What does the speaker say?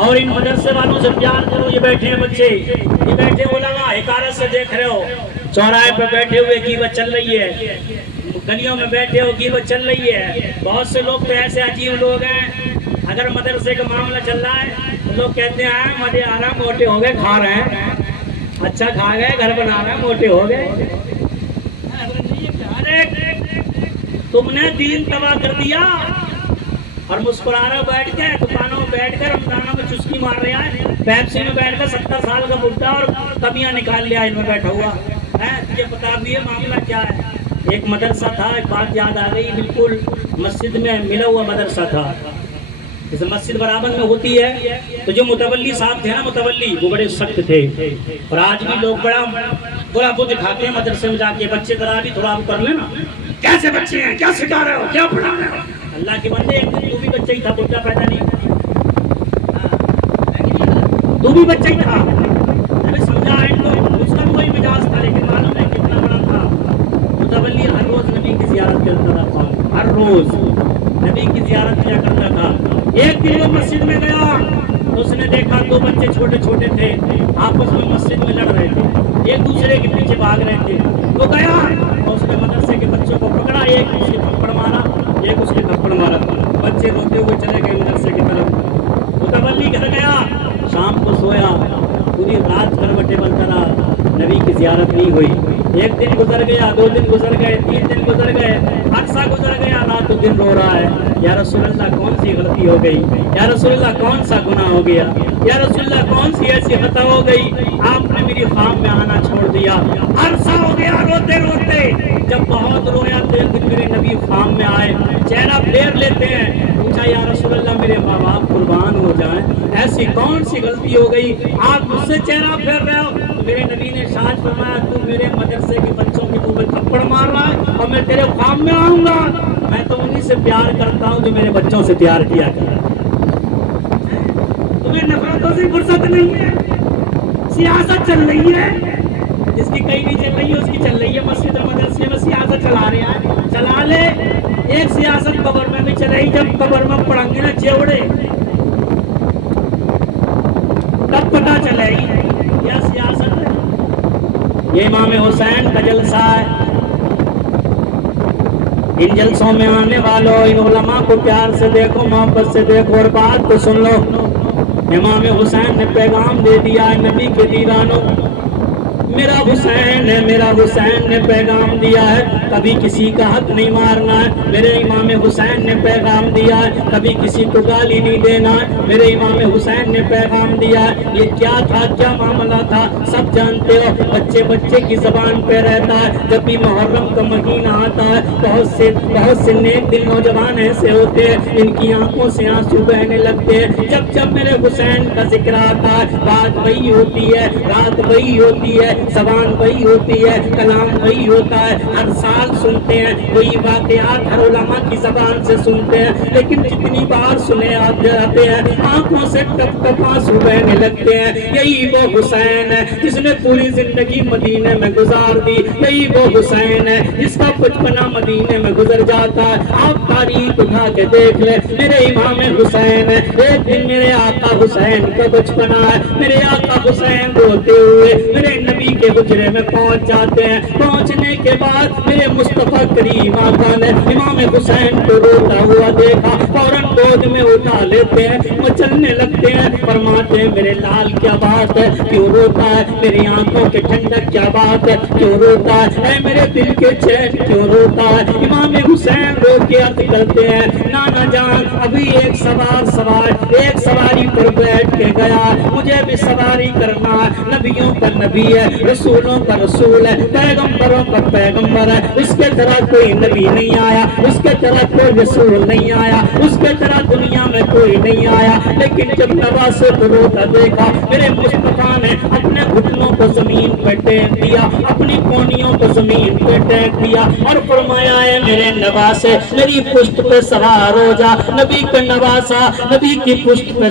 اور ان مدرسے والوں سے پیار کرو. یہ بیٹھے ہیں بچے, یہ بیٹھے علماء حقارت سے دیکھ رہے ہو. چوراہے پہ بیٹھے ہوئے غیبت چل رہی ہے, گلیوں میں بیٹھے ہو غیبت چل رہی ہے. بہت سے لوگ تو ایسے عجیب لوگ ہیں, اگر مدرسے کا معاملہ چل رہا ہے تو لوگ کہتے ہیں مزے آ رہا, موٹے ہو گئے, کھا رہے ہیں, اچھا کھا گئے, گھر بنا رہے ہیں, موٹے ہو گئے. تم نے دین تباہ کر دیا اور مسکرا رہا بیٹھ کے دکانوں میں بیٹھ کر رمضانوں میں چسکی مار رہا ہے. پیپسی میں بیٹھ کر 70 سال کا بڈھا اور کبیاں نکال لیا ان میں بیٹھا ہوا ہے. تجھے پتا بھی ہے معاملہ کیا ہے. ایک مدرسہ تھا, ایک بات یاد آ گئی, بالکل مسجد میں ملا ہوا مدرسہ تھا. جیسے مسجد برابر میں ہوتی ہے تو جو متولی صاحب تھے نا, متولی, وہ بڑے سخت تھے. اور آج بھی لوگ بڑا وہ دکھاتے ہیں مدرسے میں جا کے, بچے ذرا بھی تھوڑا کر لینا, کیسے بچے ہیں, کیا سکھا رہے ہو, کیا پڑھا رہے ہو. اللہ کے بندے, ایک دن تو بھی بچہ ہی تھا, بچہ پیدا نہیں ہوا, تو بھی بچہ ہی تھا. میں نے سمجھا ان کو, اس کا کوئی مزاج تھا, لیکن معلوم ہے کتنا بڑا تھا. متولی ہر روز نبی کی زیارت کرتا تھا, ہر روز نبی کی زیارت کیا کرتا تھا. ایک دن وہ مسجد میں گیا تو اس نے دیکھا دو بچے چھوٹے چھوٹے تھے, آپس میں مسجد میں لڑ رہے تھے, ایک دوسرے کے پیچھے بھاگ رہے تھے. وہ گیا اور اس نے مدرسے کے بچوں کو پکڑا, ایک اس کے تھپڑ مارا, ایک اس کے تھپڑ مارا. بچے روتے ہوئے چلے گئے مدرسے کی طرف. متولی گھر گیا, شام کو سویا, پوری رات کروٹیں بنتا رہا, نبی کی زیارت نہیں ہوئی. ایک دن گزر گیا, 2 دن گزر گئے, 3 دن گزر گئے, عرصہ گزر گیا, رات و دن رو رہا ہے, یا رسول اللہ کون سی غلطی ہو گئی, یا رسول اللہ کون سا گناہ ہو گیا, یا رسول اللہ کون سی ایسی خطا ہو گئی, آپ نے میری خواب میں آنا چھوڑ دیا. عرصہ ہو گیا روتے روتے, جب بہت رویا تو ایک دن میرے نبی خواب میں آئے, چہرہ پھیر لیتے ہیں. پوچھا یا رسول اللہ میرے ماں باپ قربان ہو جائیں, ایسی کون سی غلطی ہو گئی آپ مجھ سے چہرہ پھیر رہے ہو. میرے نبی نے ارشاد فرمایا, تو میرے مدرسے کے بچوں کے منہ میں تھپڑ مار رہا ہے اور میں تیرے خواب میں آؤں گا. میں تو انہی سے پیار کرتا ہوں جو میرے بچوں سے پیار کیا کرتا. تمہیں نفرتوں سے فرصت نہیں ہے, سیاست چل رہی ہے, جس کی کہیں نہیں چل رہی ہے اس کی چل رہی ہے. مسجد اور مدرسے میں سیاست چلا رہے ہیں, چلا لے. ایک سیاست قبر میں بھی چلے گی, جب قبر میں پڑیں گے نا چیوڑے, تب پتہ چلے گی کیا سیاست ہے. یہ امام حسین کا جلسہ ہے. ان جلسوں میں آنے والوں, ان علماء کو پیار سے دیکھو, محبت سے دیکھو اور بات کو سن لو. امام حسین نے پیغام دے دیا ہے نبی کے دیوانوں, میرا حسین ہے, میرا حسین نے پیغام دیا ہے کبھی کسی کا حق نہیں مارنا ہے. میرے امام حسین نے پیغام دیا ہے کبھی کسی کو گالی نہیں دینا ہے. میرے امام حسین نے پیغام دیا ہے. یہ کیا تھا, کیا معاملہ تھا, سب جانتے ہو. بچے بچے کی زبان پہ رہتا ہے, جب بھی محرم کا مہینہ آتا ہے بہت سے نیک دل نوجوان ایسے ہوتے ہیں ان کی آنکھوں سے آنسو بہنے لگتے ہیں. جب جب میرے حسین کا ذکر آتا ہے, بات وہی ہوتی ہے, رات وہی ہوتی ہے, زبان وہی ہوتی ہے, کلام وہی ہوتا ہے. ہر سال سنتے ہیں وہی واقعات, ہر علماء کی زبان سے سنتے ہیں, لیکن جتنی بار سنے آتے ہیں آنکھوں سے ٹپ ٹپ آنسو بہنے لگتے ہیں. یہی وہ حسین ہے جس نے پوری زندگی مدینے میں گزار دی. یہی وہ حسین ہے جس کا بچپنا مدینے میں گزر جاتا ہے. آپ تاریخ اٹھا کے دیکھ لیں, میرے امام حسین ہے. ایک دن میرے آقا حسین کا بچپنا ہے, میرے آقا حسین روتے ہوئے میرے نبی کے حجرے میں پہنچ جاتے ہیں. پہنچنے کے بعد میرے مصطفیٰ کریم آقا نے امام حسین کو روتا ہوا دیکھا, فوراً گود میں اٹھا لیتے ہیں, وہ چلنے لگتے ہیں. فرماتے ہیں میرے لال کیا بات ہے, کیوں روتا ہے, میری آنکھوں کے ٹھنڈک کیا بات ہے, کیوں روتا ہے, اے میرے دل کے چین کیوں روتا ہے. امام حسین رو کے عرض کرتے ہیں, نانا جان ابھی ایک سواری پر بیٹھ کے گیا, مجھے بھی سواری کرنا ہے. نبیوں کا نبی ہے, رسولوں کا رسول ہے, پیغمبروں کا پیغمبر ہے. اس کے طرح کوئی نبی نہیں آیا, اس کے طرح کوئی رسول نہیں آیا, اس کے طرح دنیا میں کوئی نہیں آیا. لیکن جب نواسے کو روتا دیکھا, میرے مصطفیٰ نے اپنے گھٹنوں کو زمین پہ ٹیک دیا, اپنی کونیوں کو زمین پہ ٹیک دیا اور فرمایا ہے میرے نواسے میری پشت پہ سوار ہو جا. نبی کا نواسا نبی کی پشت پہ